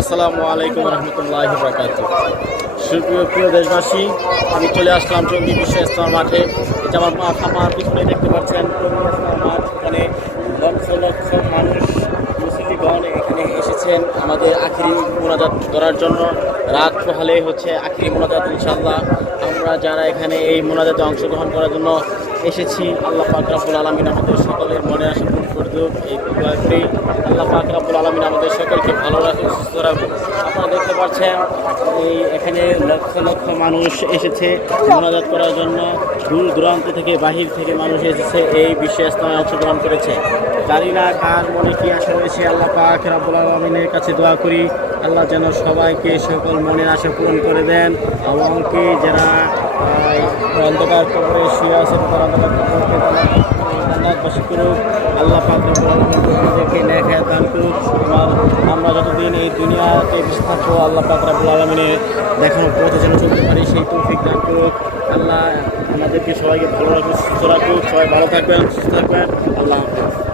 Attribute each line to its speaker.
Speaker 1: আসসালামু আলাইকুম রহমতুল্লাহ বরকাত। সুপ্রিয়, প্রিয় দেশবাসী, আমি চলে আসলাম চন্ডী বিশ্ব ইস্তমার মাঠে। এটা আমার মা আমার পিছনে দেখতে পাচ্ছেন মাঠ। এখানে লক্ষ লক্ষ মানুষ মুসলিগণ এখানে এসেছেন আমাদের আখিরি মোনাজাত করার জন্য। রাত পোহালে হচ্ছে আখিরি মোনাজাত ইনশাল্লাহ আমরা যারা এখানে এই মোনাজাতে অংশগ্রহণ করার জন্য এসেছি। আল্লাহ পাক রাব্বুল আলমিন আমাদের সকলের মনে আশা পূরণ করে দেব এই দোয়া আল্লাহ পাক রাব্বুল আলমিন আমাদের সকলকে ভালো রাখুক সুস্থ রাখুক। আপনারা দেখতে পাচ্ছেন এই এখানে লক্ষ লক্ষ মানুষ এসেছে মোনাজাত করার জন্য। দূর দূরান্ত থেকে বাহির থেকে মানুষ এসেছে এই বিশেষ ইস্তমায় অংশগ্রহণ করেছে। জানি না কার মনে কি আশা রয়েছে আল্লাহ পাক রাব্বুল আলমিনের কাছে দোয়া করি। আল্লাহ যেন সবাইকে সকল মনের আশা পূরণ করে দেন এমনকি যারা আহ, অন্ধকার কবরে শুয়ে আছে তারা অন্ধকার কবরকে জান্নাতবাসী করুক আল্লাহ পাক রব্বুল আলামিন প্রত্যেককে দান করুক। আর আমরা যতদিন এই দুনিয়াতে বেঁচে থাকব, আল্লাহ পাক রব্বুল আলমিনের দেখানোর পথে যেন চলতে পারি, সেই তৌফিক দান করুক। আল্লাহ আমাদেরকে সবাইকে ভালো রাখুক, সুস্থ রাখুক। সবাই ভালো থাকবেন, সুস্থ থাকবেন। আল্লাহ হাফেজ।